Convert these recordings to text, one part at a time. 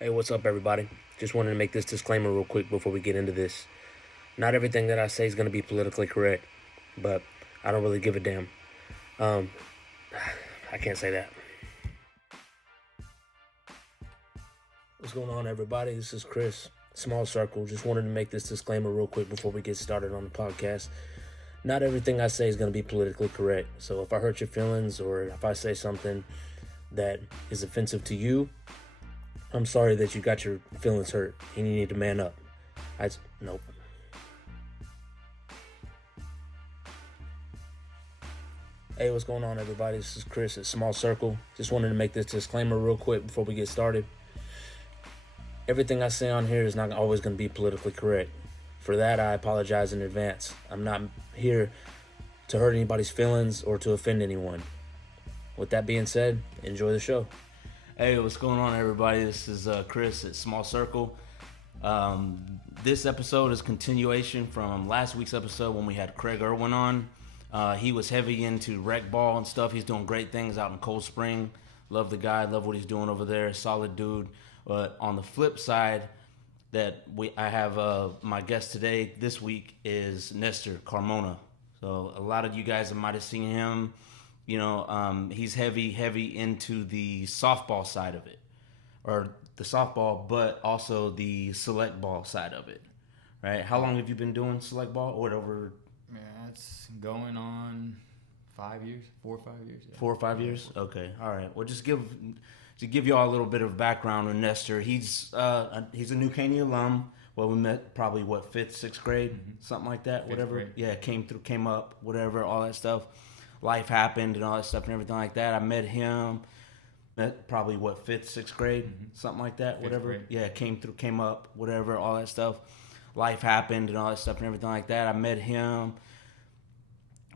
Hey, what's up, everybody? Just wanted to make this disclaimer real quick before we get into this. Not everything that I say is going to be politically correct, but I don't really give a damn. Um, I can't say that. What's going on, everybody? This is Chris, Small Circle. Just wanted to make this disclaimer real quick before we get started on the podcast. Not everything I say is going to be politically correct. So if I hurt your feelings or if I say something that is offensive to you, I'm sorry that you got your feelings hurt and you need to man up. Nope. Hey, what's going on, everybody? This is Chris at Small Circle. Just wanted to make this disclaimer real quick before we get started. Everything I say on here is not always going to be politically correct. For that, I apologize in advance. I'm not here to hurt anybody's feelings or to offend anyone. With that being said, enjoy the show. Hey, what's going on, everybody? This is Chris at Small Circle. This episode is continuation from last week's episode when we had Craig Irwin on. He was heavy into rec ball and stuff. He's doing great things out in Cold Spring. Love the guy. Love what he's doing over there. Solid dude. But on the flip side, I have my guest today this week is Nestor Carmona. So a lot of you guys might have seen him. He's heavy into the softball side of it, or the softball, but also the select ball side of it. Right? How long have you been doing select ball or whatever? Yeah, it's going on 5 years, 4 or 5 years. Yeah. 4 or 5 years? Okay, all right. Well, to give y'all a little bit of background on Nestor. He's a New Caney alum. Well, we met probably fifth, sixth grade, something like that. Fifth whatever. grade. Yeah, came up, whatever, all that stuff. Life happened and all that stuff and everything like that. I met him. Met probably fifth, sixth grade, something like that. Fifth whatever. grade. Yeah, came up, whatever, all that stuff. Life happened and all that stuff and everything like that. I met him.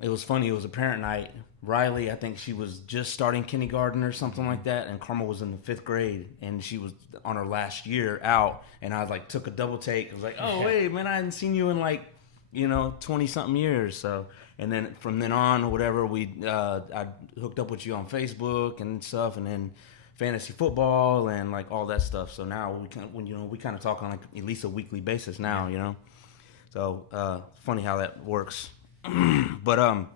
It was funny. It was a parent night. Riley, I think she was just starting kindergarten or something like that, and Karma was in the fifth grade, and she was on her last year out. And I took a double take. I was like, "Oh, hey, man, I hadn't seen you in 20 something years." So, and then from then on, or whatever, I hooked up with you on Facebook and stuff, and then fantasy football and all that stuff. So now we kind of talk on at least a weekly basis now. So funny how that works. But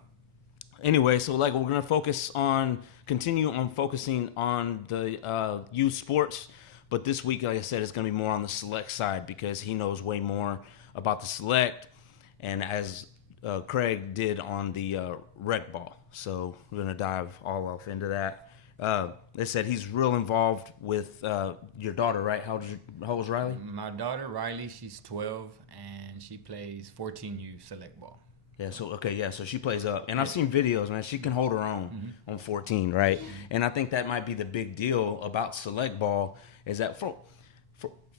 anyway, so we're gonna continue on focusing on the youth sports, but this week, like I said, it's gonna be more on the select side because he knows way more about the select, and as Craig did on the rec ball. So we're gonna dive all off into that. They said he's real involved with your daughter, right? How old was Riley? My daughter Riley, she's 12 and she plays 14U select ball. Yeah, so she plays up. And I've seen videos, man. She can hold her own on 14, right? And I think that might be the big deal about select ball is that for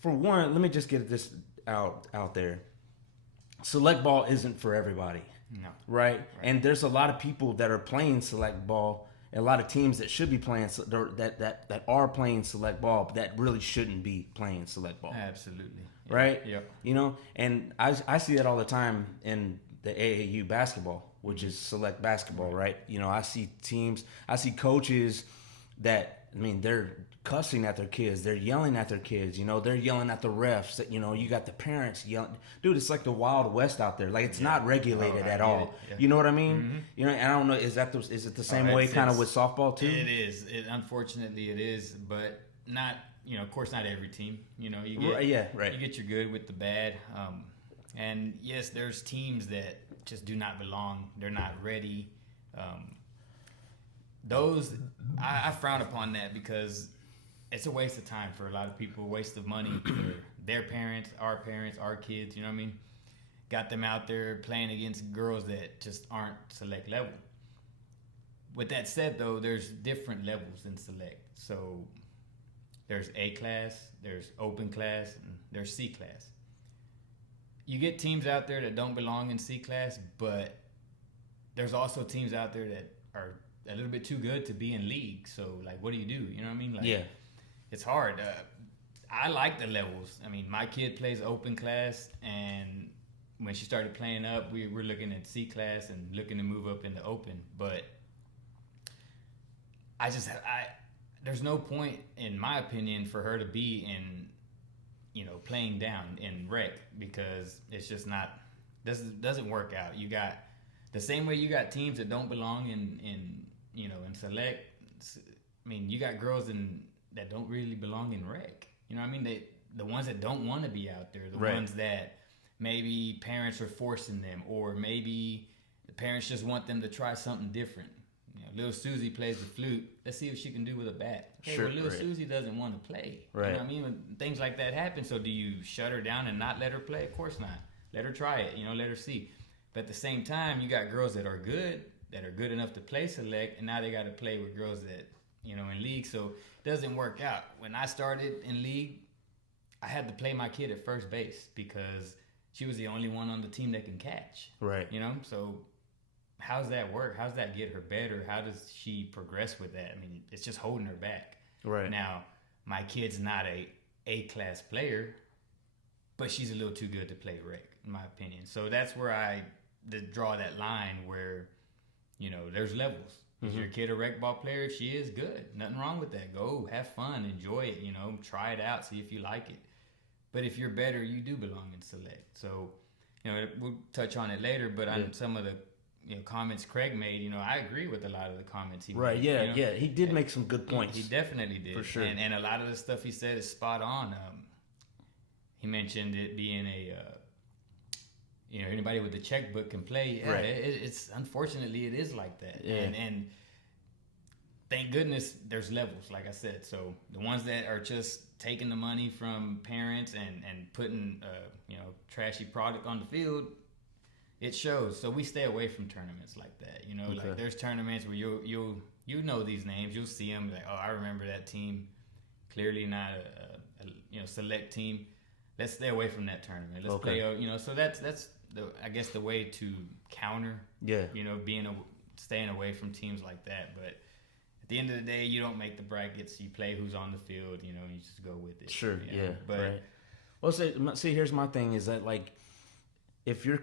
one, let me just get this out there. Select ball isn't for everybody. No. Right? And there's a lot of people that are playing select ball, a lot of teams that should be playing that are playing select ball, but that really shouldn't be playing select ball. Absolutely. Yeah. Right? Yep. And I see that all the time in the AAU basketball, which is select basketball, right? I see coaches that, they're cussing at their kids, they're yelling at their kids, they're yelling at the refs, that, you got the parents yelling. Dude, it's like the Wild West out there. It's not regulated at all. Yeah. You know what I mean? And I don't know, is it the same way kind of with softball too? It is. Unfortunately, it is, but not, of course, not every team. You get, you get your good with the bad. And yes, there's teams that just do not belong. They're not ready. I frown upon that because it's a waste of time for a lot of people, a waste of money for their parents, our kids, you know what I mean? Got them out there playing against girls that just aren't select level. With that said, though, there's different levels in select. So there's A class, there's open class, and there's C class. You get teams out there that don't belong in C class, but there's also teams out there that are a little bit too good to be in league. So, what do? You know what I mean? Yeah. It's hard. I like the levels. My kid plays open class, and when she started playing up, we're looking at C class and looking to move up into open. But there's no point, in my opinion, for her to be in, playing down in rec, because it's just not, doesn't work out. You got the same way you got teams that don't belong in select. I mean, you got girls that don't really belong in rec. You know what I mean? The ones that don't want to be out there, the ones that maybe parents are forcing them, or maybe the parents just want them to try something different. Little Susie plays the flute. Let's see what she can do with a bat. Hey, well, little Susie doesn't want to play. Right. You know what I mean? When things like that happen, so do you shut her down and not let her play? Of course not. Let her try it. Let her see. But at the same time, you got girls that are good enough to play select, and now they got to play with girls that, in league. So it doesn't work out. When I started in league, I had to play my kid at first base because she was the only one on the team that can catch. Right. So how's that work? How's that get her better? How does she progress with that? I mean, it's just holding her back. Right. Now, my kid's not A-class player, but she's a little too good to play rec, in my opinion. So that's where I draw that line where, there's levels. Is your kid a rec ball player? If she is, good. Nothing wrong with that. Go, have fun, enjoy it, try it out, see if you like it. But if you're better, you do belong in select. So, we'll touch on it later, but on some of the comments Craig made, I agree with a lot of the comments he made. Right, yeah. He did make some good points. He definitely did. For sure. And a lot of the stuff he said is spot on. He mentioned it being anybody with a checkbook can play. Yeah, right. It's unfortunately it is like that. Yeah. And thank goodness there's levels, like I said. So the ones that are just taking the money from parents and putting trashy product on the field, it shows. So we stay away from tournaments like that. Okay. Like there's tournaments where you'll these names, you'll see them like, oh, I remember that team. Clearly not a select team. Let's stay away from that tournament. Let's play. So that's I guess the way to counter. Yeah. Staying away from teams like that. But at the end of the day, you don't make the brackets. You play who's on the field. You just go with it. Sure. Yeah. But right. Well, see, here's my thing: is that like, if you're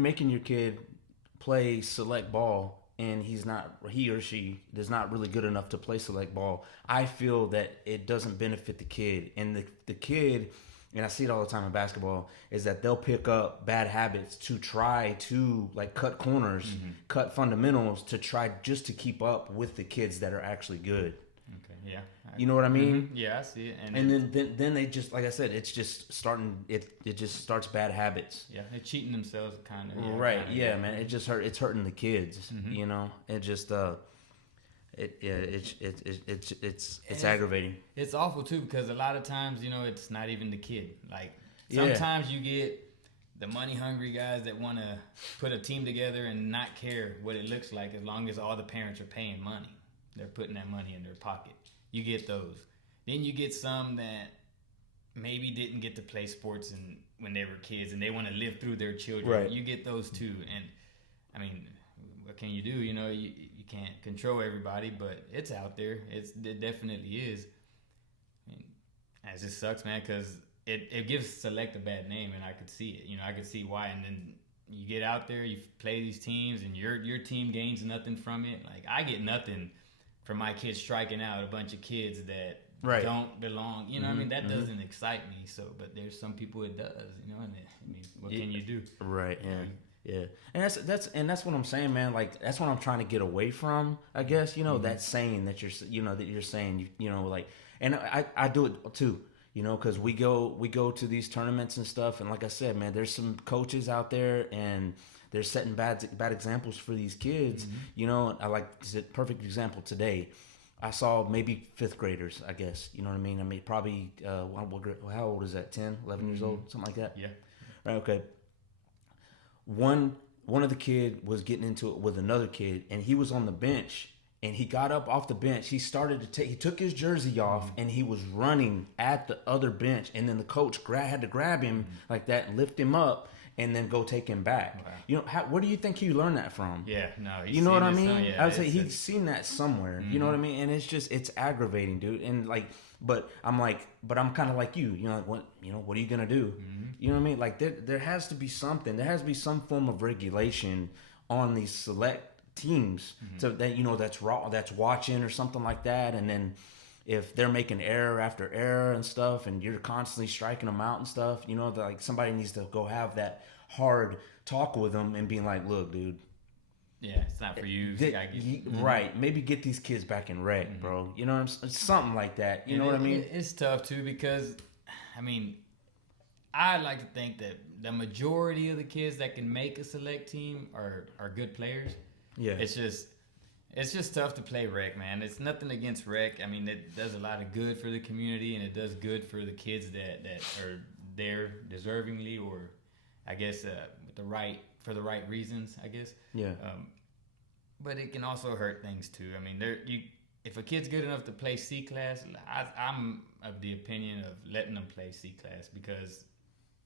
making your kid play select ball and he or she is not really good enough to play select ball, I feel that it doesn't benefit the kid. And the kid, and I see it all the time in basketball, is that they'll pick up bad habits to try to like cut corners, cut fundamentals to try just to keep up with the kids that are actually good. Okay, yeah. You know what I mean? Mm-hmm. Yeah, I see it. And then they just, like I said, it's just starting. It just starts bad habits. Yeah, they're cheating themselves, kind of. Right? Yeah, man. It just It's hurting the kids. It just it's aggravating. It's awful too, because a lot of times it's not even the kid. Like sometimes you get the money hungry guys that want to put a team together and not care what it looks like as long as all the parents are paying money. They're putting that money in their pocket. You get those. Then you get some that maybe didn't get to play sports when they were kids and they want to live through their children. Right. You get those too. And I mean, what can you do? You can't control everybody, but it's out there. It definitely is. I mean, it just sucks, man, because it gives select a bad name, and I could see it. I could see why. And then you get out there, you play these teams, and your team gains nothing from it. Like I get nothing from my kids striking out a bunch of kids that don't belong. What I mean? That doesn't excite me. So, but there's some people it does. What can you do? Right. Yeah. Yeah, and that's what I'm saying, man. Like that's what I'm trying to get away from. I guess that saying that you're saying. Like, and I do it too. Because we go to these tournaments and stuff, and like I said, man, there's some coaches out there, and they're setting bad examples for these kids. I like perfect example today. I saw maybe fifth graders, I guess. You know what I mean? I mean, probably how old is that? 10, 11 years old, something like that. Yeah. Right. Okay. One of the kid was getting into it with another kid, and he was on the bench, and he got up off the bench. He took his jersey off, and he was running at the other bench, and then the coach had to grab him like that and lift him up, and then go take him back. Wow. Where do you think he learned that from? Yeah, no. You know what I mean? I would say he's seen that somewhere. You know what I mean? And it's aggravating, dude. And like, but I'm kind of like you. Like what are you gonna do? You know what I mean? Like there has to be something. There has to be some form of regulation on these select teams so that that's watching or something like that, and then if they're making error after error and stuff, and you're constantly striking them out and stuff, like somebody needs to go have that hard talk with them and being like, look, dude. Yeah, it's not for you. Right. Maybe get these kids back in rec, bro. You know what I'm saying? Something like that. You know what I mean? It's tough, too, because, I mean, I like to think that the majority of the kids that can make a select team are good players. Yeah. It's just tough to play rec, man. It's nothing against rec. I mean, it does a lot of good for the community, and it does good for the kids that are there deservingly, or I guess for the right reasons, I guess. Yeah. But it can also hurt things too. I mean, if a kid's good enough to play C class, I'm of the opinion of letting them play C class because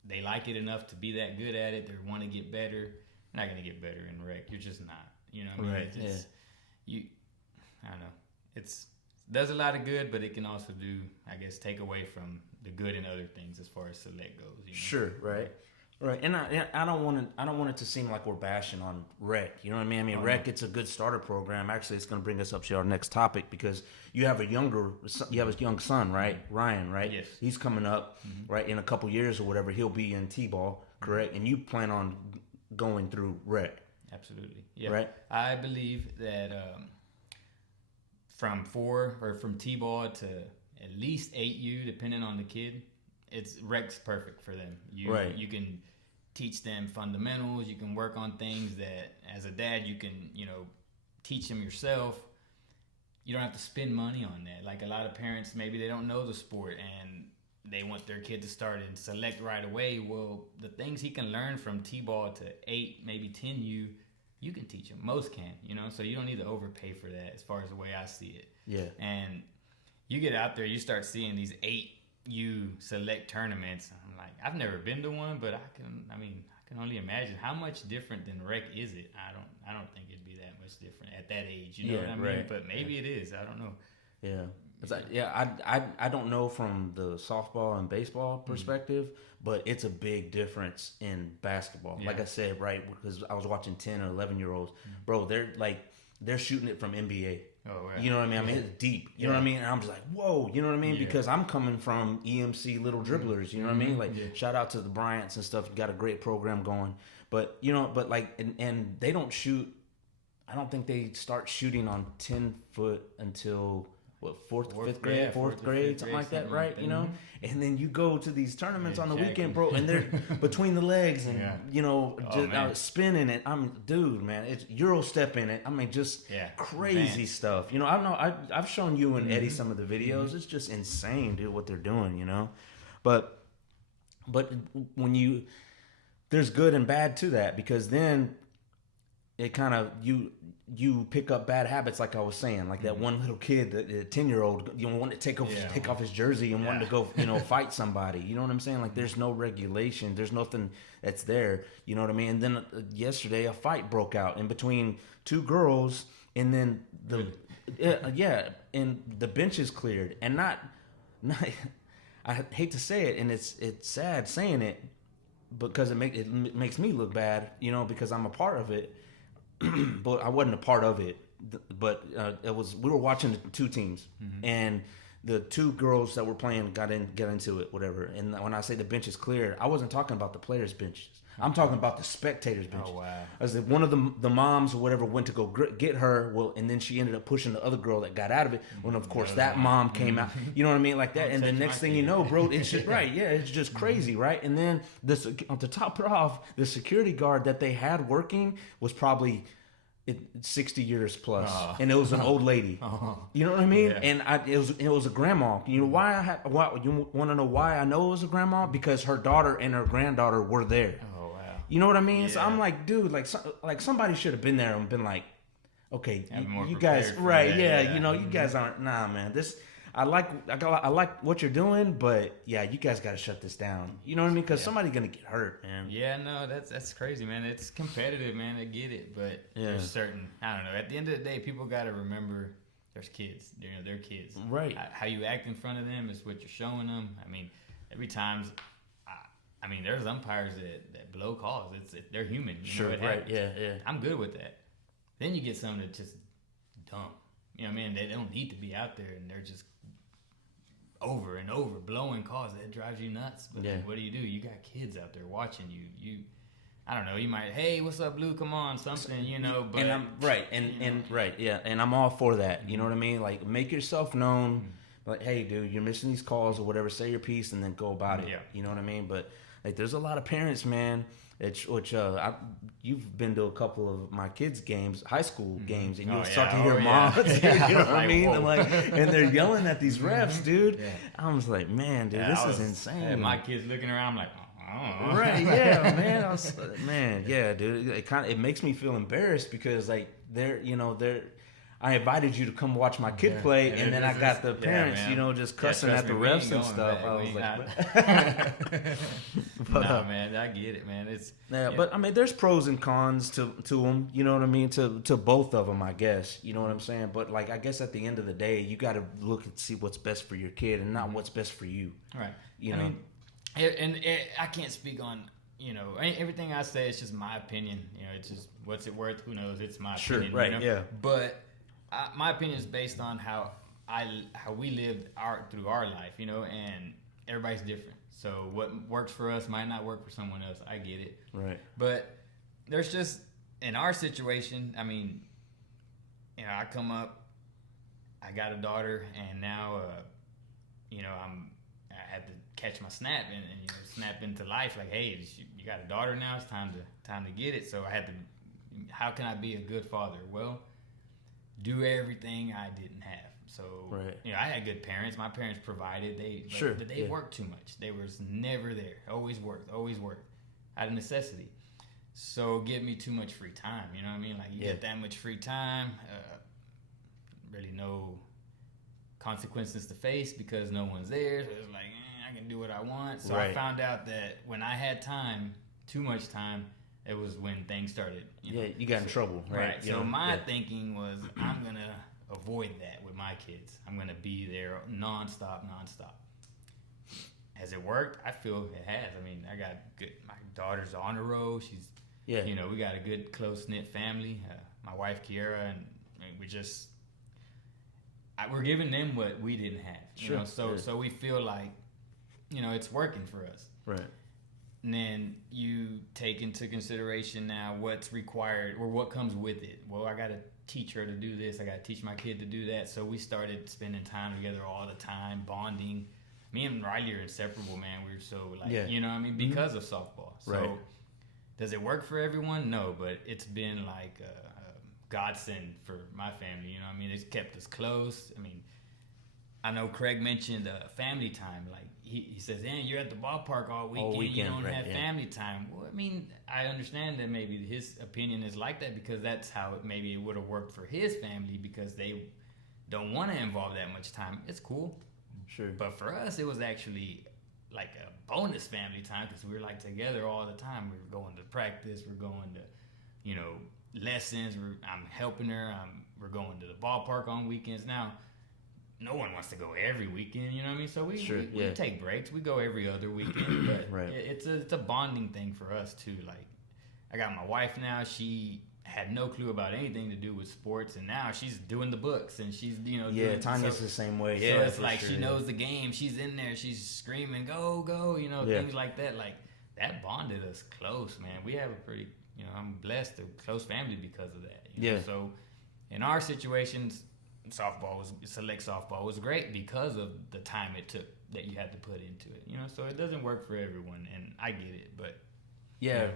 they like it enough to be that good at it. They want to get better. You're not gonna get better in rec. You're just not. You know what I mean? Right. I don't know. It does a lot of good, but it can also do, I guess, take away from the good in other things as far as select goes. Sure. Right. Right, and I don't want it to seem like we're bashing on rec. You know what I mean? Rec, it's a good starter program. Actually, it's going to bring us up to our next topic because you have a young son, right? Ryan, right? Yes. He's coming up, right, in a couple years or whatever. He'll be in T-ball, correct? And you plan on going through rec. Absolutely. Yeah. Right. I believe that from T-ball to at least 8U, depending on the kid, rec's perfect for them. You can teach them fundamentals. You can work on things that, as a dad, you can teach them yourself. You don't have to spend money on that. Like a lot of parents, maybe they don't know the sport and they want their kid to start and select right away. Well, the things he can learn from T-ball to 8, maybe 10U, you can teach him. Most can, so you don't need to overpay for that as far as the way I see it. Yeah. And you get out there, you start seeing these 8U select tournaments. I'm like, I've never been to one, but I can only imagine how much different than rec is it. I don't think it'd be that much different at that age. You know what I mean? Right. But maybe it is. I don't know. Yeah. It's like, I don't know from the softball and baseball perspective, but it's a big difference in basketball. Yeah. Like I said, right, because I was watching 10 or 11-year-olds. Bro, they're shooting it from NBA. Oh, right. You know what I mean? I mean, it's deep. You know what I mean? And I'm just like, whoa. You know what I mean? Yeah. Because I'm coming from EMC Little Dribblers. You know what I mean? Like, shout out to the Bryants and stuff. You got a great program going. But, and they don't shoot. I don't think they start shooting on 10-foot until, fourth grade, something like that, right? And then you go to these tournaments on the weekend, bro, and they're between the legs and, spinning it. Dude, man, it's Euro step in it. I mean, just crazy stuff. I've shown you and Eddie some of the videos. It's just insane, dude, what they're doing, But when there's good and bad to that because then it kind of, you pick up bad habits, like I was saying, like that one little kid, the 10-year-old, wanted to take off his jersey and wanted to go, fight somebody. You know what I'm saying? Like there's no regulation, there's nothing that's there. You know what I mean? And then yesterday a fight broke out in between two girls, and then and the benches cleared, and not. I hate to say it, and it's sad saying it, because it makes me look bad, because I'm a part of it. But I wasn't a part of it. But we were watching the two teams, and the two girls that were playing got into it, whatever. And when I say the bench is cleared, I wasn't talking about the players' benches. I'm talking about the spectators' benches. Oh, wow. As if one of the moms or whatever went to go get her, and then she ended up pushing the other girl that got out of it. When of course that mom came out, you know what I mean, like that. And the next thing you know, bro, it's just right. Yeah, it's just crazy, right? And then to top it off, the security guard that they had working was probably 60 years plus, and it was an old lady. You know what I mean? Yeah. And it was a grandma. You know why you want to know why I know it was a grandma? Because her daughter and her granddaughter were there. Oh wow. You know what I mean? Yeah. So I'm like, dude, like somebody should have been there and been like, okay, you guys, right? Yeah, you guys aren't. Nah, man. I like what you're doing, but yeah, you guys got to shut this down. You know what I mean? Because somebody's gonna get hurt, man. Yeah, no, that's crazy, man. It's competitive, man. I get it, but there's certain. I don't know. At the end of the day, people got to remember there's kids. They're kids. Right. How you act in front of them is what you're showing them. I mean, every time. I mean, there's umpires that blow calls. They're human. Sure. Right. Yeah. I'm good with that. Then you get some that just dumb. You know what I mean? They don't need to be out there, and they're just over and over blowing calls. That drives you nuts. But then what do? You got kids out there watching you. I don't know. You might, hey, what's up, Blue? Come on, something, you know. But and I'm right, and I'm all for that. You know what I mean? Like, make yourself known. Like, hey, dude, you're missing these calls or whatever. Say your piece and then go about it. Yeah. You know what I mean? But like, there's a lot of parents, man. You've been to a couple of my kids' games, high school games, and you'll start to hear moms. You know what I mean? And they're yelling at these refs, dude. Yeah. I was like, man, dude, this is insane. And my kids looking around, I'm like, oh. Right? Yeah, man. Yeah, dude. It makes me feel embarrassed because like I invited you to come watch my kid play, and then I got the parents, just cussing at the refs and stuff. I was like, nah, man, I get it, man. But I mean, there's pros and cons to them. You know what I mean? To both of them, I guess. You know what I'm saying? But like, I guess at the end of the day, you got to look and see what's best for your kid, and not what's best for you. Right. You know. And I can't speak on. Everything I say is just my opinion. It's just what's it worth? Who knows? It's my opinion. Right. Yeah. But my opinion is based on how we lived through our life, and everybody's different. So what works for us might not work for someone else. I get it. Right. But there's just, in our situation, I mean, I come up, I got a daughter, and now, I had to catch my snap and snap into life. Like, hey, you got a daughter now. It's time to get it. So I had to. How can I be a good father? Well, do everything I didn't have. So, I had good parents. My parents provided. But they worked too much. They was never there. Always worked. Out of necessity. So, give me too much free time. You know what I mean? Like, you get that much free time, really no consequences to face because no one's there. So, it's like, I can do what I want. So, I found out that when I had time, too much time, it was when things started. You got in trouble, right? So my thinking was, I'm going to avoid that with my kids. I'm going to be there nonstop. Has it worked? I feel it has. I mean, I got good. My daughter's on the road. She's, we got a good, close-knit family. My wife, Kiera, and we just, we're giving them what we didn't have. So we feel like, it's working for us. Right. And then you take into consideration now what's required or what comes with it. Well, I got to teach her to do this. I got to teach my kid to do that. So we started spending time together all the time, bonding. Me and Riley are inseparable, man. We were so because of softball. So does it work for everyone? No, but it's been like a godsend for my family. It's kept us close. I know Craig mentioned family time. Like he says, you're at the ballpark all weekend. You don't have family time. Well, I understand that maybe his opinion is like that because that's how it would have worked for his family because they don't want to involve that much time. It's cool. Sure. But for us, it was actually like a bonus family time because we were like together all the time. We were going to practice. We're going to, lessons. I'm helping her. We're going to the ballpark on weekends now. No one wants to go every weekend, you know what I mean? So we take breaks. We go every other weekend, but it's a bonding thing for us too. Like, I got my wife now. She had no clue about anything to do with sports, and now she's doing the books, and she's Tanya's the same way. So it's like she knows the game. She's in there. She's screaming, "Go, go!" Things like that. Like that bonded us close, man. We have a pretty, I'm blessed, a close family because of that. So in our situations. Select softball was great because of the time it took that you had to put into it. So it doesn't work for everyone, and I get it, but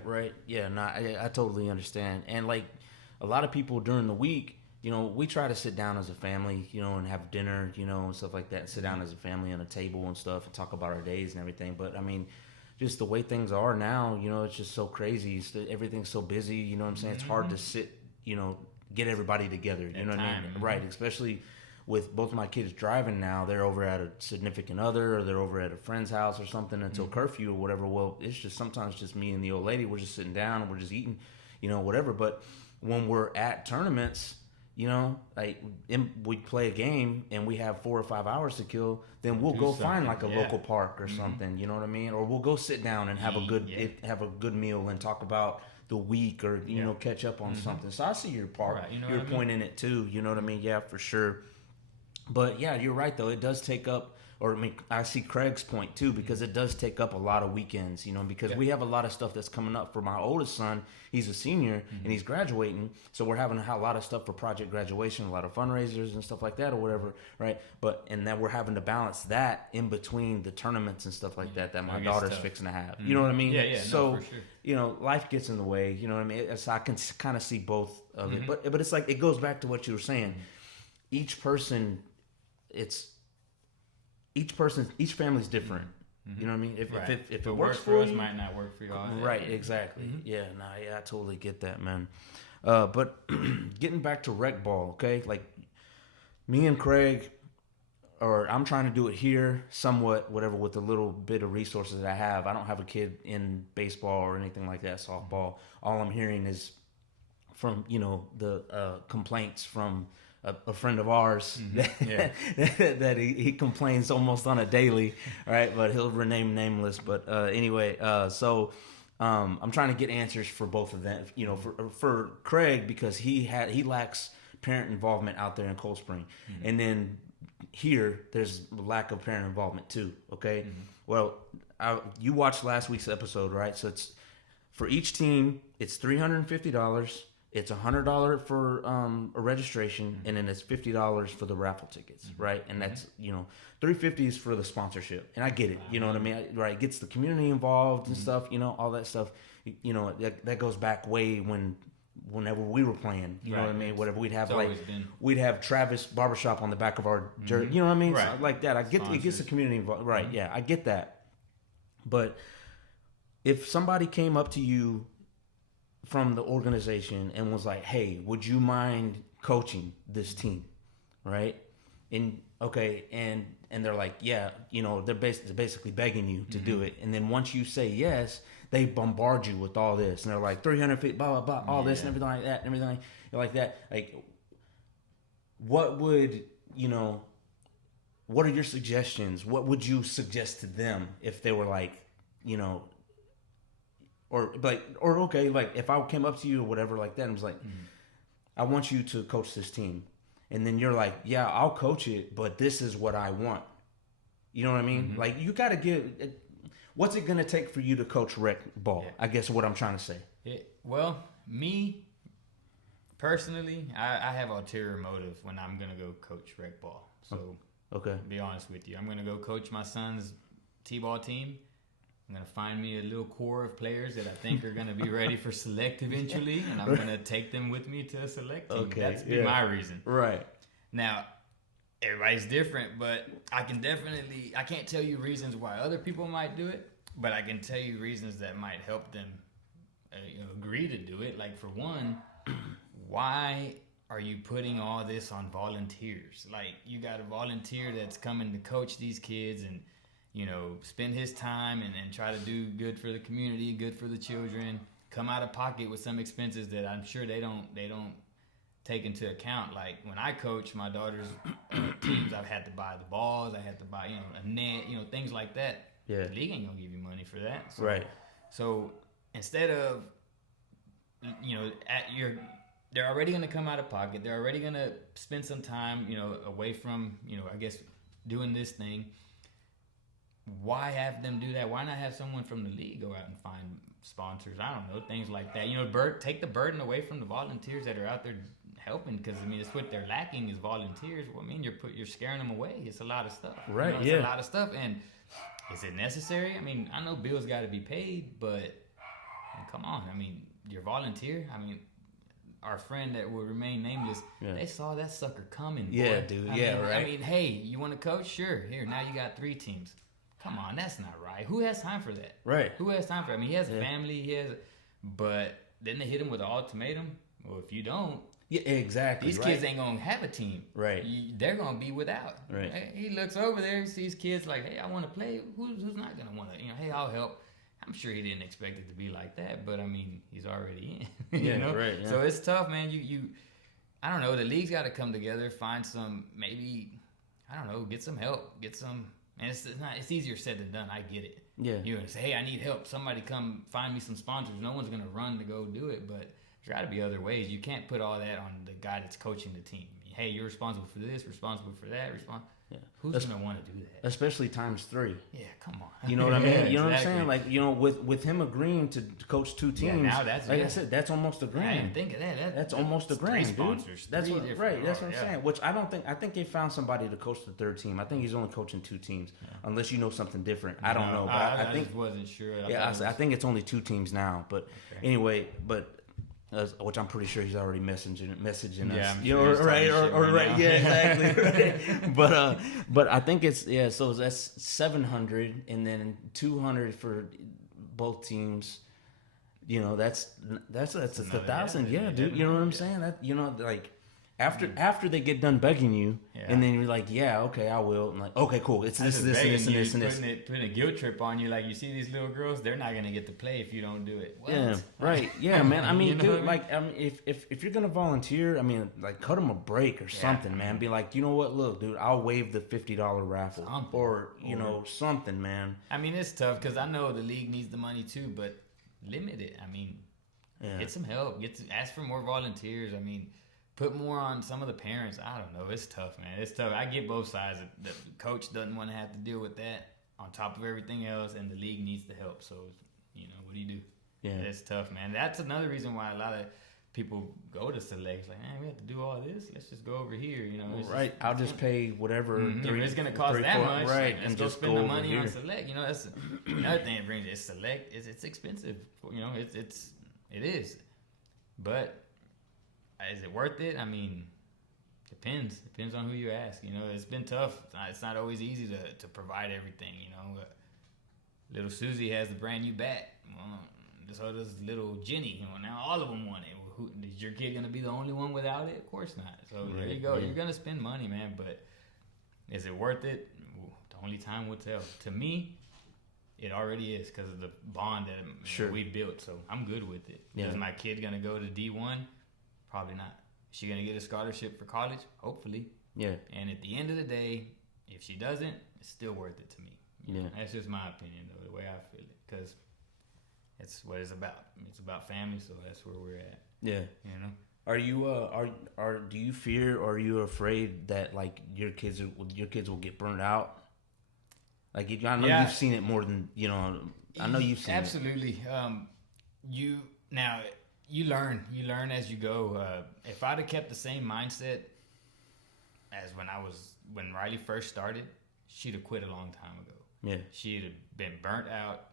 right. Yeah, no, I totally understand. And like a lot of people during the week, we try to sit down as a family, and have dinner, and stuff like that, and sit down as a family on a table and stuff and talk about our days and everything. But just the way things are now, it's just so crazy. Everything's so busy, you know what I'm saying? It's hard to sit, get everybody together, you know what I mean? Right, especially with both of my kids driving now. They're over at a significant other or they're over at a friend's house or something until curfew or whatever. Well, it's just sometimes just me and the old lady. We're just sitting down and we're just eating, whatever. But when we're at tournaments, we play a game and we have 4 or 5 hours to kill, then we'll go find like a local park or something, you know what I mean? Or we'll go sit down and have a good meal and talk about the week or catch up on something. So I see your part, Right, you know your what I point in it too. You know what I mean? Yeah, for sure. But yeah, you're right though. It does take up, or I mean, I see Craig's point too, because it does take up a lot of weekends, because we have a lot of stuff that's coming up for my oldest son. He's a senior and he's graduating, so we're having a lot of stuff for project graduation, a lot of fundraisers and stuff like that or whatever, right? And then we're having to balance that in between the tournaments and stuff like that my daughter's fixing to have. You know what I mean? Yeah. So, no, for sure. Life gets in the way. You know what I mean? So I can kind of see both of it, but it's like it goes back to what you were saying. Each person. Each family's different. You know what I mean? If it works for us, you, might not work for y'all. Right, exactly. Yeah, I totally get that, man. But getting back to rec ball, okay? Like me and Craig, or I'm trying to do it here somewhat, whatever, with a little bit of resources that I have. I don't have a kid in baseball or anything like that, softball. All I'm hearing is from, the complaints from a friend of ours that he complains almost on a daily, right? But he'll remain nameless. But anyway, so I'm trying to get answers for both of them. For Craig, because he lacks parent involvement out there in Cold Spring, and then here there's lack of parent involvement too. Okay, well, you watched last week's episode, right? So it's for each team, it's $350. It's $100 for a registration, and then it's $50 for the raffle tickets, right? And that's $350 is for the sponsorship, and I get it. You know what I mean? Right? It gets the community involved and stuff. All that stuff. That goes back way whenever we were playing. You know what I mean? Whatever we'd have Travis Barbershop on the back of our jersey. You know what I mean? Right. So like that. I get it gets the community involved. Right? Yeah, I get that. But if somebody came up to you from the organization and was like, "Hey, would you mind coaching this team?" Right? And they're like, "Yeah," they're basically begging you to do it. And then once you say yes, they bombard you with all this, and they're like 300 blah blah blah, all this and everything like that, and everything like that. Like, what would what are your suggestions? What would you suggest to them if they were like, or okay, like if I came up to you or whatever like that and was like, I want you to coach this team, and then you're like, yeah, I'll coach it, but this is what I want. You know what I mean? Like, you got to give. What's it gonna take for you to coach rec ball? Yeah. I guess what I'm trying to say. Well, me personally, I have ulterior motive when I'm gonna go coach rec ball. So, okay, to be honest with you, I'm gonna go coach my son's t-ball team. I'm going to find me a little core of players that I think are going to be ready for select eventually, and I'm going to take them with me to a select team. Okay, that's be my reason. Right. Now, everybody's different, but I can't tell you reasons why other people might do it, but I can tell you reasons that might help them agree to do it. Like, for one, why are you putting all this on volunteers? Like, you got a volunteer that's coming to coach these kids and spend his time and try to do good for the community, good for the children, come out of pocket with some expenses that I'm sure they don't take into account. Like, when I coach my daughter's teams, I've had to buy the balls, I had to buy, a net, things like that. Yeah. The league ain't gonna give you money for that. So, right. So instead of, they're already gonna come out of pocket. They're already gonna spend some time, away from, I guess, doing this thing. Why have them do that? Why not have someone from the league go out and find sponsors? I don't know, things like that. Take the burden away from the volunteers that are out there helping, because it's what they're lacking is volunteers. Well, you're scaring them away. It's a lot of stuff, right? It's a lot of stuff, and is it necessary? I know bills got to be paid, but come on. Your volunteer. Our friend that will remain nameless, they saw that sucker coming. Yeah, boy. dude. Right. Hey, you want to coach? Sure. Here, now you got 3 teams. Come on, that's not right. Who has time for that? Right. Who has time for it? He has a family. But then they hit him with an ultimatum. Well, if you don't, exactly. These kids ain't gonna have a team. Right. They're gonna be without. Right. He looks over there, he sees kids like, hey, I want to play. Who's not gonna want to? Hey, I'll help. I'm sure he didn't expect it to be like that, but he's already in. Right. Yeah. So it's tough, man. I don't know. The league's got to come together, find some, maybe, I don't know, get some help, get some And it's easier said than done. I get it. Yeah. You're gonna say, hey, I need help. Somebody come find me some sponsors. No one's gonna run to go do it, but there's got to be other ways. You can't put all that on the guy that's coaching the team. Hey, you're responsible for this, responsible for that, Yeah. Who's gonna want to do that? Especially times 3. Yeah, come on. You know what I mean? Yeah, You know exactly. what I'm saying? Like, with him agreeing to coach 2 teams, now that's like I said, that's almost $1,000. I didn't think of that. That's almost $1,000, 3 dude. sponsors. That's 3 what, different- right. That's what I'm yeah. saying. Which I think they found somebody to coach the 3rd team. I think he's only coaching 2 teams, unless you know something different. I don't know, but I think just wasn't sure. I think it's only 2 teams now. But anyway, which I'm pretty sure he's already messaging Yeah, us. I'm You sure know, he's right, talking or shit right, right yeah, now. exactly. Right. But I think it's so that's 700, and then 200 for both teams. You know, that's another 1,000. yeah, Yeah, dude. You know what I'm saying? That like. After they get done begging you, and then you're like, yeah, okay, I will. And like, okay, cool. It's this, and this. Putting a guilt trip on you. Like, you see these little girls, they're not gonna get to play if you don't do it. What? Yeah, right. Yeah, man. I mean, You know dude, what I mean? like, I mean, if you're gonna volunteer, I mean, like, cut them a break or something, man. Be like, you know what? Look, dude, I'll waive the $50 raffle, Something. or you know, something, man. I mean, it's tough because I know the league needs the money too, but limit it. I mean, get some help. Ask for more volunteers. I mean, put more on some of the parents. I don't know. It's tough, man. It's tough. I get both sides. The coach doesn't want to have to deal with that on top of everything else, and the league needs the help. So, you know, what do you do? Yeah, It's tough, man. That's another reason why a lot of people go to select. It's like, man, we have to do all this. Let's just go over here. You know, right. I'll just pay whatever. If it's gonna cost that much, right? let's And go just spend go the over money here. on select. You know, that's another thing that brings it. Select it's expensive. You know, it is, but is it worth it? I mean, depends on who you ask. You know, it's been tough. It's not always easy to provide everything. You know, little Susie has the brand new bat. Well, so does little Jenny. You know, now all of them want it. Is your kid gonna be the only one without it? Of course not. So there you go. Yeah. You're gonna spend money, man. But is it worth it? The only time will tell. To me, it already is because of the bond that we've built. So I'm good with it. Yeah. Is my kid gonna go to D1? Probably not. Is she gonna get a scholarship for college? Hopefully. Yeah. And at the end of the day, if she doesn't, it's still worth it to me. Yeah. That's just my opinion, though, the way I feel it, because it's what it's about. It's about family, so that's where we're at. Yeah. You know. Are you do you fear or are you afraid that like your kids will get burned out? Like I know you've seen it more than I know you've seen absolutely. You learn as you go. If I'd have kept the same mindset as when Riley first started, she'd have quit a long time ago. Yeah, she'd have been burnt out.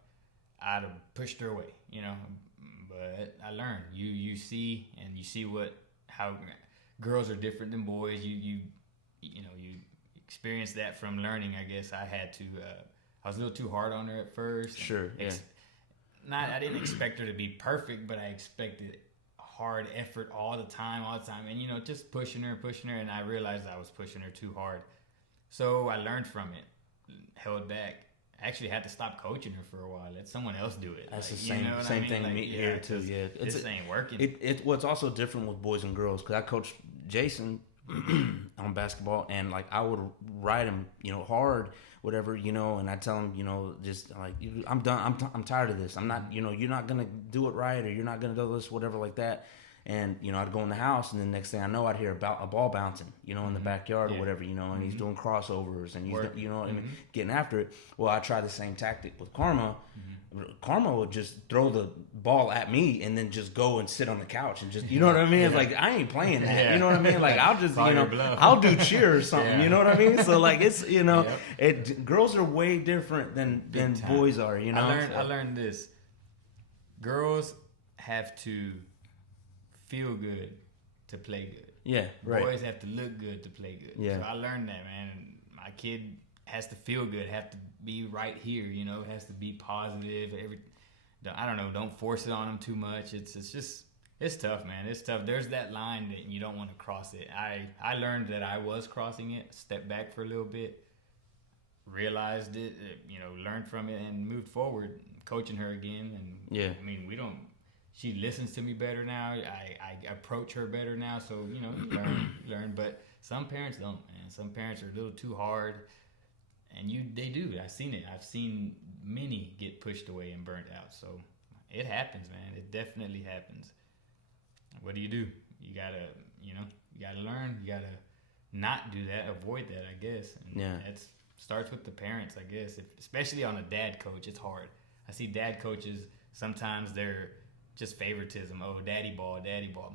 I'd have pushed her away. But I learned. You see how girls are different than boys. You experience that from learning. I guess I had to. I was a little too hard on her at first. Sure. Yeah. I didn't expect her to be perfect, but I expected hard effort all the time, and just pushing her, and I realized I was pushing her too hard. So I learned from it, held back. I actually had to stop coaching her for a while. Let someone else do it. That's the same thing here too. Yeah, this ain't working. What's also different with boys and girls because I coached Jason on basketball, and like I would ride him, hard, whatever, and I tell him, just like I'm done. I'm tired of this. I'm not, you're not gonna do it right, or you're not gonna do this, whatever, like that. And I'd go in the house, and then next thing I know, I'd hear a ball bouncing, in the backyard or whatever, and he's doing crossovers and he's, I mean, getting after it. Well, I tried the same tactic with Karma. Karma would just throw the ball at me and then just go and sit on the couch and just, you know what I mean? It's like I ain't playing that, you know what I mean? Like I'll just, I'll do cheer or something, you know what I mean? So like it's, girls are way different than boys are, I learned this. Girls have to feel good to play good. Yeah, right. Boys have to look good to play good. Yeah. So I learned that, man. And my kid has to feel good, have to be right here, has to be positive. I don't know, don't force it on them too much. It's tough, man. It's tough. There's that line that you don't want to cross it. I learned that I was crossing it, stepped back for a little bit, realized it, learned from it and moved forward, coaching her again. And yeah. I mean, she listens to me better now. I approach her better now. So, you learn. But some parents don't, man. Some parents are a little too hard. and they do. I've seen it. I've seen many get pushed away and burnt out. So it happens, man. It definitely happens. What do? You gotta, you gotta learn. You gotta not do that. Avoid that, I guess. And it starts with the parents, I guess. Especially on a dad coach, it's hard. I see dad coaches, sometimes they're just favoritism. Oh, daddy ball.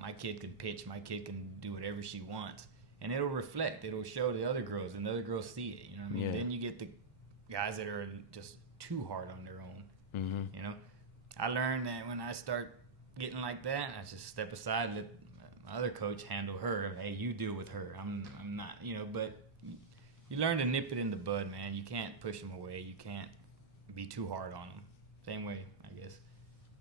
My kid can pitch. My kid can do whatever she wants. And it'll reflect. It'll show the other girls, and the other girls see it. You know what I mean? Then you get the guys that are just too hard on their own. Mm-hmm. I learned that when I start getting like that, I just step aside, let my other coach handle her. Hey, you deal with her. I'm not, but you learn to nip it in the bud, man. You can't push them away. You can't be too hard on them. Same way, I guess.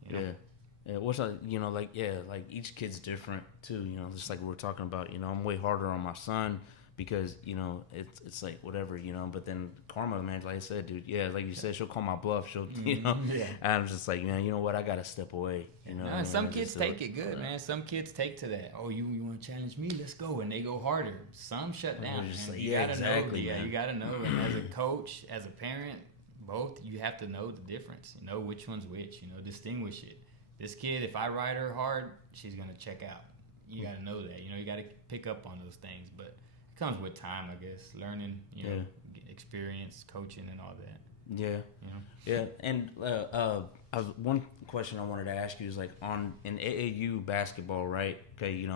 Yeah, which like each kid's different too. Just like we were talking about. I'm way harder on my son because it's like whatever. But then Karma, man, like I said, dude. Yeah, like you said, she'll call my bluff. She'll, And I'm just like, man, you know what? I gotta step away. And some kids take it good, man. Some kids take to that. Oh, you want to challenge me? Let's go, and they go harder. Some shut down. Just like, you gotta exactly, know. man. You gotta know. And as a coach, as a parent, both, you have to know the difference. Which one's which. Distinguish it. This kid, if I ride her hard, she's going to check out. You got to know that. You got to pick up on those things. But it comes with time, I guess. Learning, experience, coaching, and all that. Yeah. Yeah. And one question I wanted to ask you is, like, in AAU basketball, right? Okay,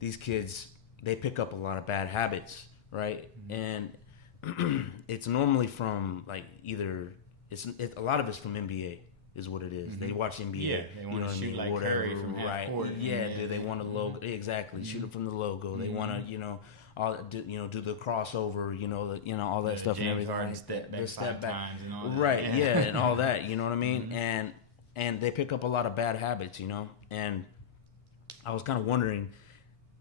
these kids, they pick up a lot of bad habits, right? Mm-hmm. And it's normally from, like, a lot of it's from NBA. Is what it is. Mm-hmm. They watch NBA. Yeah, they want to shoot like Curry from half court. Yeah, they want to logo exactly shoot it from the logo. Mm-hmm. They want to do the crossover. All that stuff James and everything. Harden step back and all that. Right. Yeah, and all that. You know what I mean? Mm-hmm. And they pick up a lot of bad habits. And I was kind of wondering,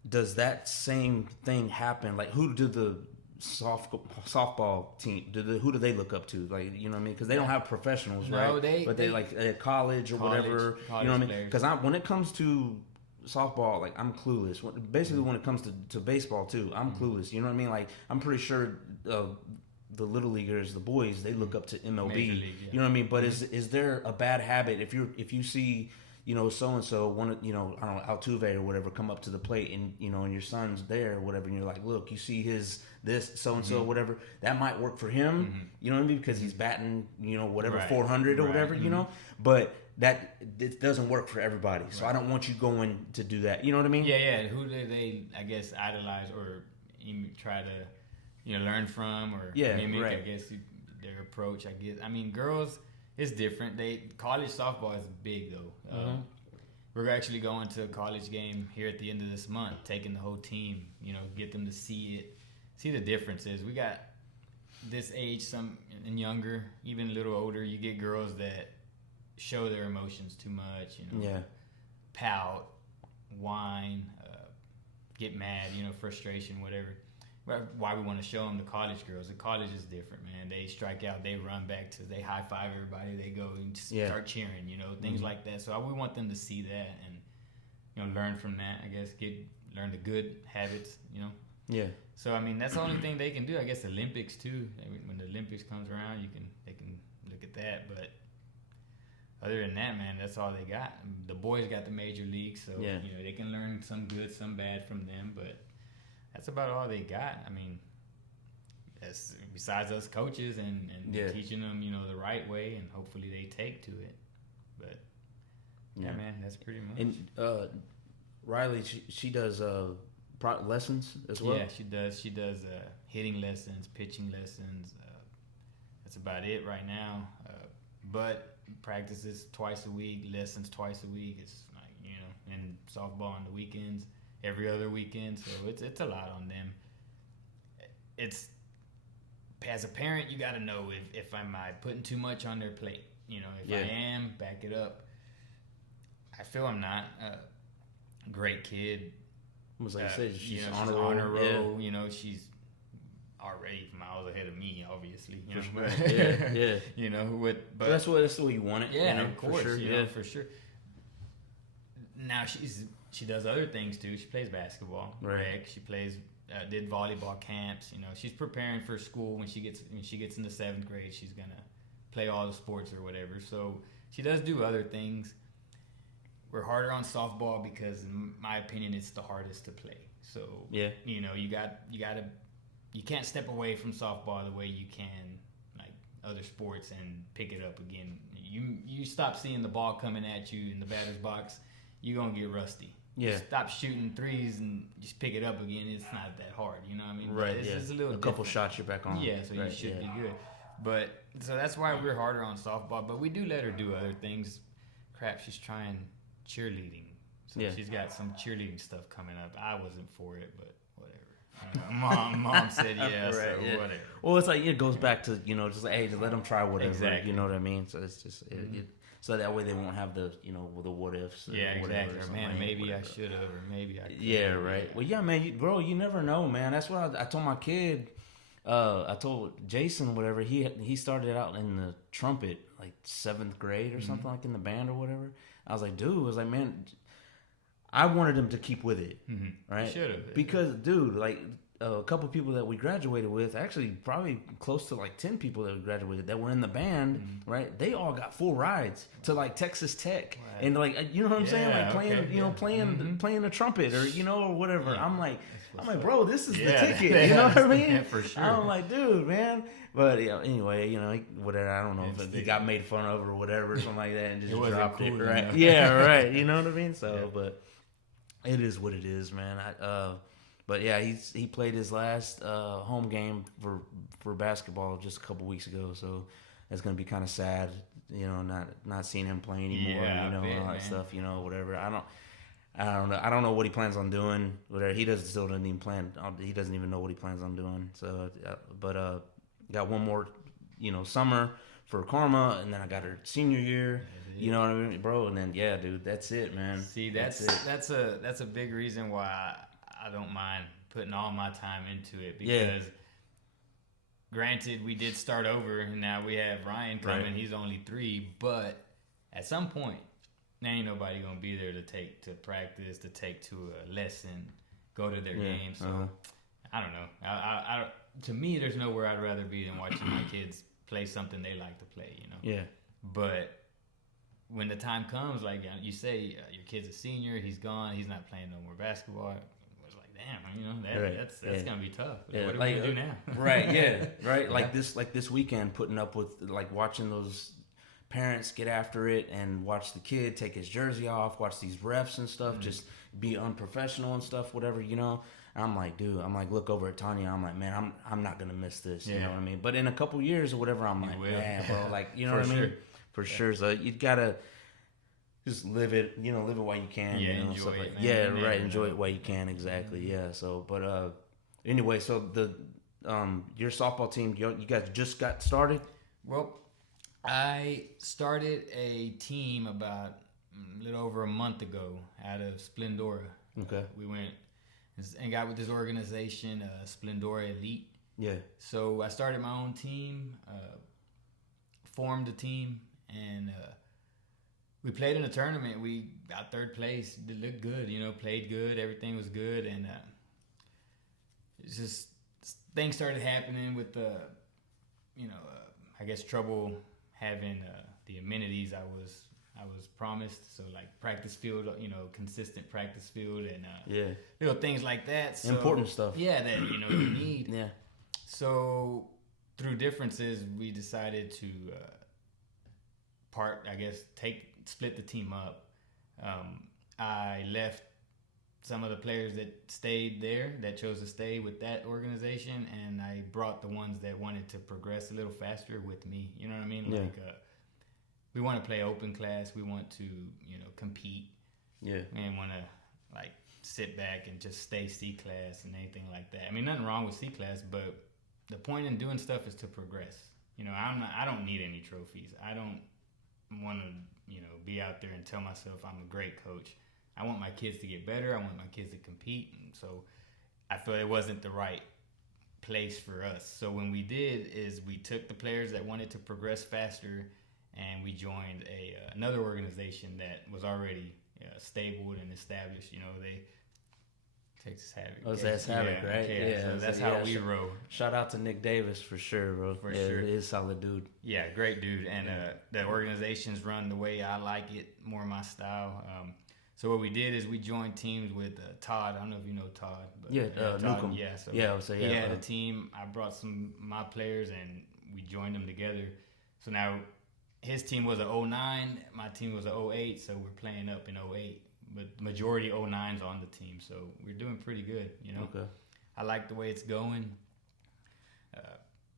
does that same thing happen? Like, who do the softball team, who do they look up to? Like, you know what I mean? Because they don't have professionals, right? But they like at college or whatever. You know what I mean? Because when it comes to softball, like, I'm clueless. Basically, when it comes to baseball too, I'm clueless. You know what I mean? Like, I'm pretty sure the little leaguers, the boys, they look up to MLB. League, You know what I mean? But is there a bad habit if you see so and so one, I don't know, Altuve or whatever, come up to the plate and and your son's there or whatever, and you're like, look, you see this so and so whatever, that might work for him. Mm-hmm. You know what I mean? Because he's batting, whatever, right. 400 or whatever, but that it doesn't work for everybody. So I don't want you going to do that. You know what I mean? Yeah. Who do they, I guess, idolize or even try to learn from or mimic? Right. I guess their approach. I guess. I mean, girls. It's different. College softball is big though. Mm-hmm. We're actually going to a college game here at the end of this month, taking the whole team. Get them to see the differences. We got this age, some and younger, even a little older. You get girls that show their emotions too much. Pout, whine, get mad. Frustration, whatever. Why we want to show them the college girls. The college is different, man. They strike out, they run back they high five everybody, they go and start cheering, things like that. So we want them to see that and learn from that. I guess learn the good habits, Yeah. So I mean that's the only thing they can do. I guess Olympics too. When the Olympics comes around, they can look at that. But other than that, man, that's all they got. The boys got the major leagues, so they can learn some good, some bad from them, but that's about all they got. I mean, besides us coaches and teaching them, the right way, and hopefully they take to it. But man, that's pretty much. And Riley, she does lessons as well. Yeah, she does. She does hitting lessons, pitching lessons. That's about it right now. But practices twice a week, lessons twice a week. It's like and softball on the weekends. Every other weekend, so it's a lot on them. It's as a parent, you got to know if I'm putting too much on their plate. If I am, back it up. I feel I'm not a great kid. Almost like I said, she's on a roll. She's already miles ahead of me, obviously. But that's the way you want it. Yeah, of course. For sure. For sure. Now she does other things too. She plays basketball, right? Rec. She plays did volleyball camps. You know, she's preparing for school when she gets into 7th grade. She's gonna play all the sports or whatever. So she does do other things. We're harder on softball because, in my opinion, it's the hardest to play. So yeah, you know, you can't step away from softball the way you can like other sports and pick it up again. You stop seeing the ball coming at you in the batter's box, you're gonna get rusty. Yeah. You stop shooting threes and just pick it up again. It's not that hard, you know what I mean? Right. It's yeah. just a little couple different. shots, you're back on. Yeah, so you should be good. But so that's why we're harder on softball. But we do let her do other things. Crap, she's trying cheerleading. So she's got some cheerleading stuff coming up. I wasn't for it, but whatever. Mom said yes, right, so whatever. Well, it's like it goes back to, you know, just like, hey, just let them try whatever. Exactly. You know what I mean? So it's just so that way they won't have the, you know, the what ifs. Yeah, whatever, exactly. Man, maybe I should have, or maybe I could. Yeah, right. Well, yeah, man, bro, you never know, man. That's what I told my kid. I told Jason, whatever, he started out in the trumpet, like 7th grade or something, like in the band or whatever. I was like, dude, man, I wanted him to keep with it, right? Should have. Because, dude, like a couple people that we graduated with, actually probably close to like 10 people that we graduated that were in the band, right? They all got full rides to like Texas Tech, and like, you know what I'm saying, like playing, playing the trumpet or, you know, or whatever. I'm like, bro, this is the ticket. You know what I mean? Yeah, for sure. I'm like, dude, man. But anyway, you know, whatever. I don't know if he got made fun of or whatever, or something like that, and just dropped it, right? Enough. Yeah, right. You know what I mean? So, but it is what it is, man. But yeah, he played his last home game for basketball just a couple weeks ago, so that's gonna be kind of sad, you know, not seeing him play anymore, you know, and all that stuff, you know, whatever. I don't know what he plans on doing. Whatever, he doesn't even plan. He doesn't even know what he plans on doing. So, but got one more, you know, summer for Karma, and then I got her senior year. You know what I mean, bro? And then dude, that's it, man. See, that's a big reason why I don't mind putting all my time into it, because granted, we did start over, and now we have Ryan coming. Right. He's only 3, but at some point, there ain't nobody gonna be there to practice, to take to a lesson, go to their games. So I don't know. I to me, there's nowhere I'd rather be than watching my kids play something they like to play. You know. Yeah. But when the time comes, like you say, your kid's a senior, he's gone, he's not playing no more basketball. I was like, damn, you know, that's gonna be tough. Yeah. What are we gonna do now? Right. Yeah. Right. Like this weekend, putting up with like watching those parents get after it and watch the kid take his jersey off, watch these refs and stuff, just be unprofessional and stuff, whatever, you know. I'm like, dude, look over at Tanya. I'm like, man, I'm not gonna miss this. You know what I mean? But in a couple years or whatever, I'm like, man, bro, like, you know what I mean? For sure. So you gotta just live it, you know, live it while you can. Yeah, you know, enjoy it. Like, right. Enjoy it while you can. Exactly. Yeah. So, but anyway, so the your softball team, you guys just got started. Well, I started a team about a little over a month ago out of Splendora. Okay. We went and got with this organization, Splendora Elite. Yeah. So I started my own team, formed a team, and we played in a tournament. We got 3rd place. It looked good, you know, played good. Everything was good. And it's just things started happening with the, you know, I guess trouble having the amenities I was promised. So like practice field, you know, consistent practice field, and little things like that. So, important stuff. Yeah, that you know you need. Yeah. So through differences, we decided to split the team up. I left some of the players that stayed there, that chose to stay with that organization, and I brought the ones that wanted to progress a little faster with me. You know what I mean? Yeah. Like, we want to play open class. We want to, you know, compete. Yeah. We didn't want to, like, sit back and just stay C class and anything like that. I mean, nothing wrong with C class, but the point in doing stuff is to progress. You know, I don't need any trophies. I don't want to, you know, be out there and tell myself I'm a great coach. I want my kids to get better. I want my kids to compete. And so I feel it wasn't the right place for us. So when we did is we took the players that wanted to progress faster, and we joined another organization that was already stable and established. You know, they Texas Havoc. Oh, that's Havoc, right? Okay, so that's how we roll. Shout out to Nick Davis for sure, bro. For sure. He is a solid dude. Yeah, great dude. And the organization's run the way I like it, more my style. So what we did is we joined teams with Todd. I don't know if you know Todd. But, Todd, Newcomb. Yeah, so he had a team. I brought some of my players, and we joined them together. So now his team was a 09, my team was a 08, so we're playing up in 08. But majority 09's on the team, so we're doing pretty good, you know. Okay. I like the way it's going.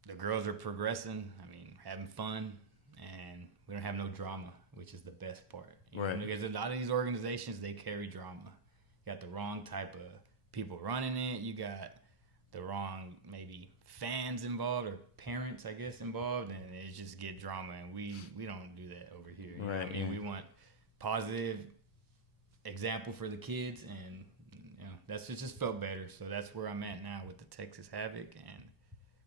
The girls are progressing. I mean, having fun, and we don't have no drama, which is the best part. You know? Because a lot of these organizations, they carry drama. You got the wrong type of people running it. You got the wrong maybe fans involved or parents, I guess, involved, and it just get drama. And we don't do that over here. You know what I mean? We want positive example for the kids, and that's just felt better. So that's where I'm at now with the Texas Havoc, and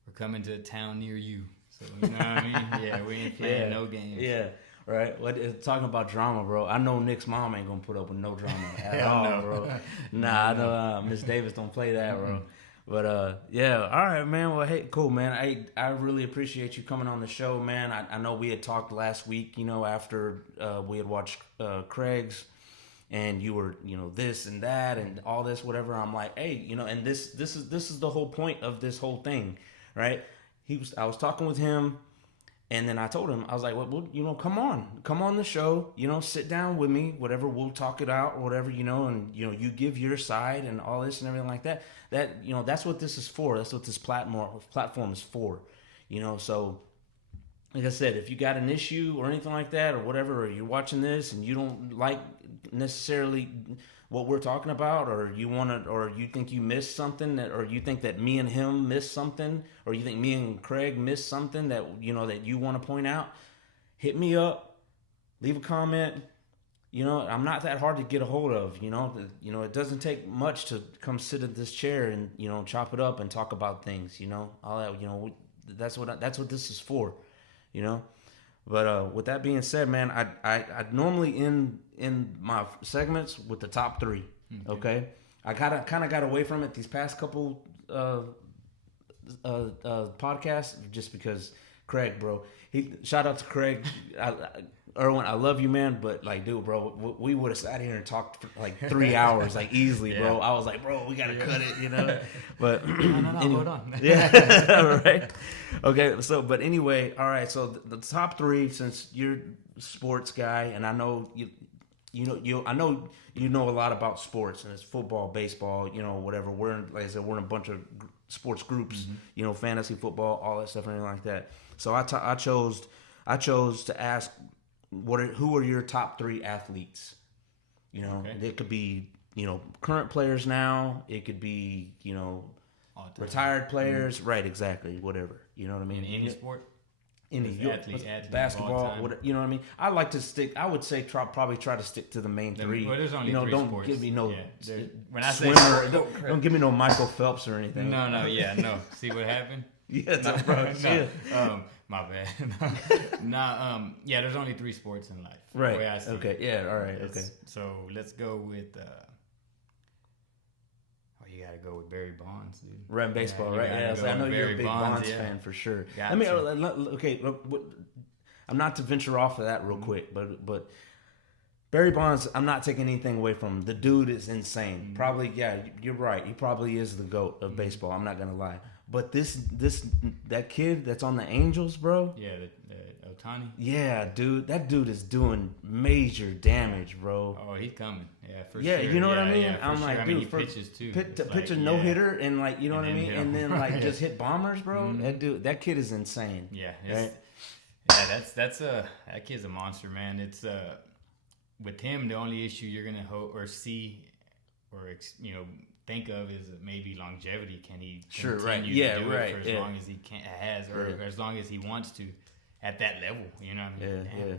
we're coming to a town near you. So you know what I mean? Yeah, we ain't playing no games. Yeah, right. Talking about drama, bro. I know Nick's mom ain't gonna put up with no drama at all, no. bro. Nah, I know Miss Davis don't play that, bro. But all right, man. Well, hey, cool, man. I really appreciate you coming on the show, man. I know we had talked last week, after we had watched Craig's. And you were, this and that and all this, whatever. I'm like, hey, and this is the whole point of this whole thing, right? I was talking with him, and then I told him, I was like, well, come on the show, sit down with me, whatever, we'll talk it out, or whatever, and you give your side and all this and everything like that. That that's what this is for. That's what this platform is for, So, like I said, if you got an issue or anything like that or whatever, or you're watching this and you don't like necessarily what we're talking about, or you think you missed something, or you think that me and him missed something, or you think me and Craig missed something that that you want to point out, hit me up, leave a comment. I'm not that hard to get a hold of. It doesn't take much to come sit at this chair and chop it up and talk about things. All that. That's what this is for. But with that being said, man, I normally end my segments with the top three. Okay, I kind of got away from it these past couple podcasts just because Craig, bro. Shout out to Craig. Erwin, I love you, man, but like, dude, bro, we would have sat here and talked for like 3 hours, like easily, bro. I was like, bro, we gotta cut it, But no, hold on. Yeah, all right, okay. So, but anyway, all right. So the top three, since you're a sports guy, and I know I know you know a lot about sports, and it's football, baseball, whatever. We're in, like I said, we're in a bunch of sports groups, fantasy football, all that stuff, and everything like that. So I chose to ask. Who are your top three athletes? It could be current players now. It could be retired players. Right, exactly. Whatever. You know what I mean? In any sport. Any athlete, basketball. You know what I mean? I like to stick. I would say probably try to stick to the main three. Well, there's only three don't sports. give me no when I say swimmer. Don't give me no Michael Phelps or anything. No. See what happened? Yeah, bro. My bad. There's only three sports in life. Right. The way I see okay. it. Yeah. All right. Okay. So let's go with. You gotta go with Barry Bonds, dude. Right, baseball, right? Yeah. I know you're a big Bonds fan for sure. I'm not to venture off of that real quick, but Barry Bonds, I'm not taking anything away from him. The dude is insane. Probably, you're right. He probably is the GOAT of baseball. I'm not gonna lie. But that kid that's on the Angels, bro. Yeah, Ohtani. Yeah, dude, that dude is doing major damage, bro. Oh, he's coming. Yeah, for sure. Yeah, you know what I mean? Yeah, I'm like, dude, he pitches too. Pitch a no hitter and like, you know what I mean? And then like just hit bombers, bro. That kid is insane. Yeah, right? That kid's a monster, man. It's with him, the only issue you're gonna see or think of is maybe longevity. Can he continue to do it for as long as he has, or as long as he wants to, at that level? You know what I mean? Yeah.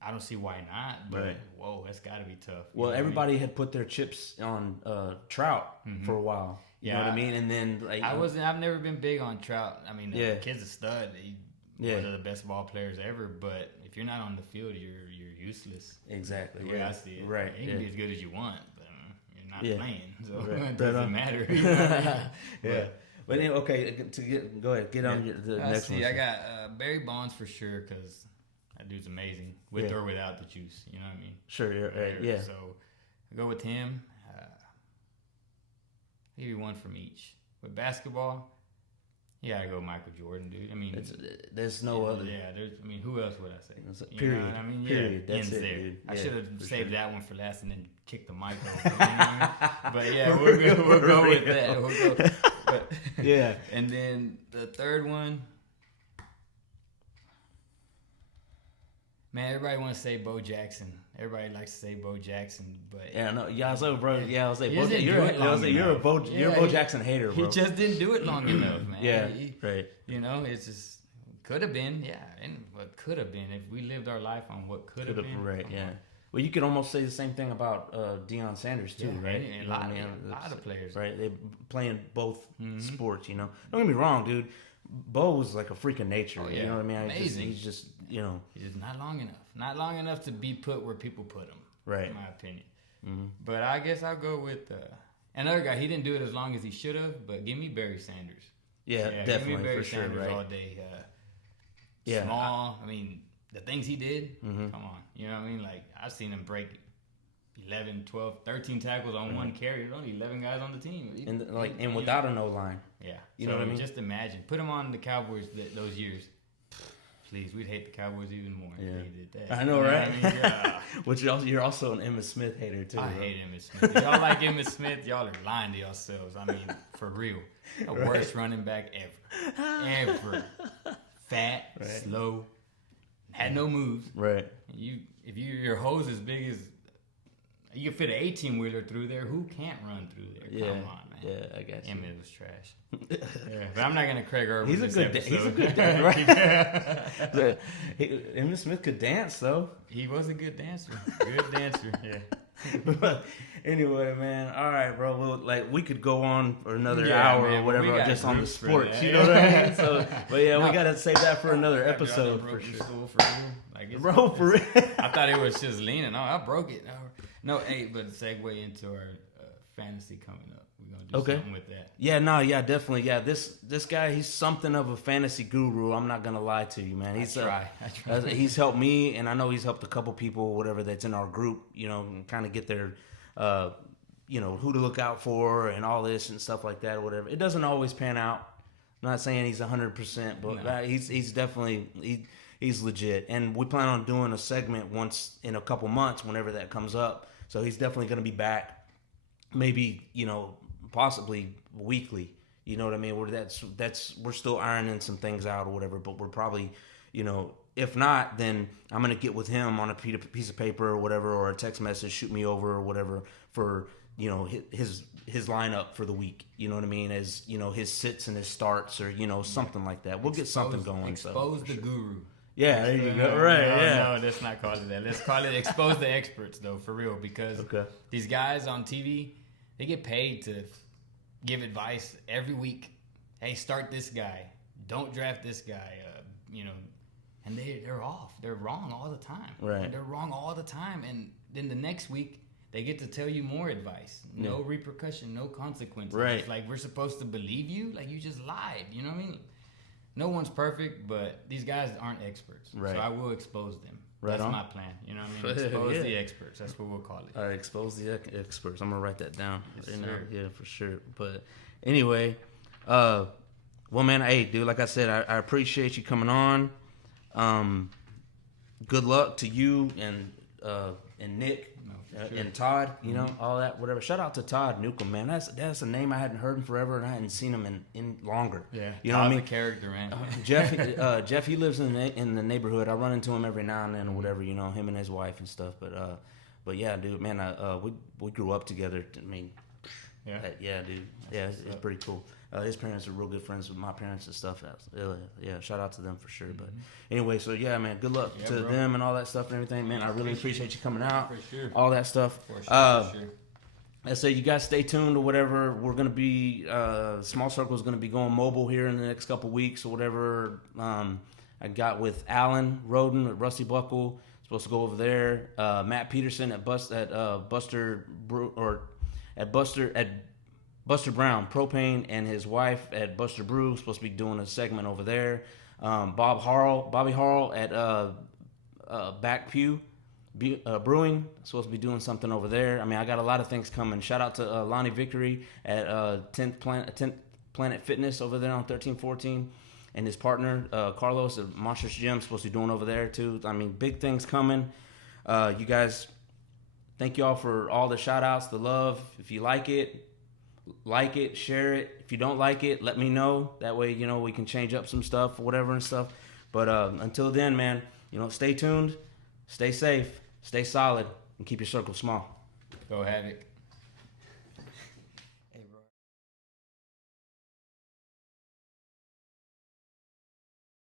I don't see why not. But whoa, that's got to be tough. Well, everybody had put their chips on Trout for a while. You know what I mean? And then like I've never been big on Trout. I mean, the kid's a stud. He's one of the best ball players ever. But if you're not on the field, you're useless. Exactly. The way I see it. Right. You can be as good as you want. not Yeah. playing, so Right. it doesn't matter. You know what I mean? Yeah. But anyway, okay, go ahead, get on the next one. I got Barry Bonds for sure because that dude's amazing with or without the juice. You know what I mean? Sure, yeah. So I go with him. Maybe one from each. With basketball, you gotta go Michael Jordan, dude. I mean, there's no other. Yeah, who else would I say? Period. You know what I mean? Period. That's it, there. dude. I Yeah, should have for saved sure. that one for last and then kicked the mic over. You know what I mean? But yeah, we'll go with that. We'll go. But, Yeah. And then the third one, man, everybody wants to say Bo Jackson. Everybody likes to say Bo Jackson, but Yeah, no, yeah, so bro, yeah, I was like, He just didn't do it long you're a enough. Bo, Yeah, you're a Bo Jackson hater, bro. he just didn't do it long enough, man. Yeah, right. You know, it's just could have been, yeah, and what could have been if we lived our life on what could have been. Right, yeah. Well, you could almost say the same thing about Deion Sanders too, Yeah, right? and You know what I a lot of players, right? They playing both sports, you know. Don't get me wrong, dude. Bo was like a freak of nature. Oh, yeah. You know what I mean? Amazing. He's just, you know. He's just not long enough. Not long enough to be put where people put him. Right. In my opinion. Mm-hmm. But I guess I'll go with another guy. He didn't do it as long as he should have, but give me Barry Sanders. Yeah, Give definitely, me Barry for sure, Sanders right? all day. Yeah. Small. I mean, the things he did, Mm-hmm. come on. You know what I mean? Like, I've seen him break 11, 12, 13 tackles on one carry. There's only 11 guys on the team. And without a no line. Yeah. You know what I mean? Just imagine. Put him on the Cowboys those years. Please, we'd hate the Cowboys even more if they did that. I know, You what right? I mean? Yeah. Which you're also an Emmitt Smith hater too. I bro. hate Emmitt Smith. If y'all like Emmitt Smith, y'all are lying to yourselves. I mean, for real. The worst running back ever. Ever. Fat, slow, had no moves. Right. If your hose as big as you can fit an 18-wheeler through there, who can't run through there? Yeah. Come on, man. Yeah, I got you. Emmitt was trash. Yeah, but I'm not gonna Craig Irwin. He's a good dancer, right? Emmitt Smith could dance though. He was a good dancer. Good dancer. Yeah. But anyway, man. All right, bro. We could go on for another Yeah, hour man, or whatever, we got just on the groups for sports. that. You know what I mean? So, but yeah, No. we gotta save that for another After I episode broke for the sure. stool for real. Like, Bro, for real. I thought it was just leaning. No, I broke it. No, hey, but segue into our fantasy coming up. We're gonna do something with that. Yeah, no, yeah, definitely. Yeah, this guy, he's something of a fantasy guru. I'm not gonna lie to you, man. He's I try. he's helped me, and I know he's helped a couple people, whatever, that's in our group. You know, kind of get their, you know, who to look out for and all this and stuff like that, or whatever. It doesn't always pan out. I'm not saying he's 100%, but No. he's definitely he's legit. And we plan on doing a segment once in a couple months, whenever that comes up. So he's definitely gonna be back. Maybe, you know, possibly weekly. You know what I mean? We're still ironing some things out or whatever, but we're probably, you know, if not, then I'm gonna get with him on a piece of paper or whatever, or a text message, shoot me over or whatever for, you know, his lineup for the week. You know what I mean? As, you know, his sits and his starts, or, you know, something like that. We'll get something going. Expose the guru. Yeah, there you go. Right, yeah. No, let's not call it that. Let's call it expose the experts, though, for real. Because these guys on TV, they get paid to give advice every week. Hey, start this guy. Don't draft this guy. You know, and they're off. They're wrong all the time. Right. They're wrong all the time. And then the next week, they get to tell you more advice. No repercussion, no consequences. Right. It's like, we're supposed to believe you? Like, you just lied. You know what I mean? No one's perfect, but these guys aren't experts. Right. So I will expose them. Right That's on. my plan. You know what I mean? Expose Yeah. the experts. That's what we'll call it. All right, expose the experts. I'm gonna write that down. Yes, right now. sir. Yeah, for sure. But anyway, well, man, hey, dude, like I said, I appreciate you coming on. Good luck to you and Nick and Todd. You know, all that, whatever. Shout out to Todd Newcomb, man. That's a name I hadn't heard in forever, and I hadn't seen him in longer. Yeah. You know what I mean? a character, man. Jeff, he lives in the neighborhood. I run into him every now and then, or whatever. You know, him and his wife and stuff. But yeah, dude, man, we grew up together. I mean, yeah, dude, yeah, it's pretty cool. His parents are real good friends with my parents and stuff. Yeah, shout out to them for sure. But anyway, so yeah, man, good luck to them and all that stuff and everything, man. I really appreciate you coming out. For sure. All that stuff. For sure. I say you guys stay tuned or whatever. We're gonna be Small Circle is gonna be going mobile here in the next couple weeks or whatever. I got with Alan Roden at Rusty Buckle. Supposed to go over there. Matt Peterson at Buster at Buster Brown Propane and his wife at Buster Brew supposed to be doing a segment over there. Bobby Harrell at Back Pew Brewing supposed to be doing something over there. I mean, I got a lot of things coming. Shout out to Lonnie Vickery at 10th Planet Fitness over there on 1314, and his partner Carlos at Monsters Gym supposed to be doing over there too. I mean, big things coming. You guys, thank you all for all the shout outs, the love. If you like it, share it. If you don't like it, let me know. That way, we can change up some stuff, whatever and stuff. But until then, man, stay tuned, stay safe, stay solid, and keep your circle small. Go Havoc.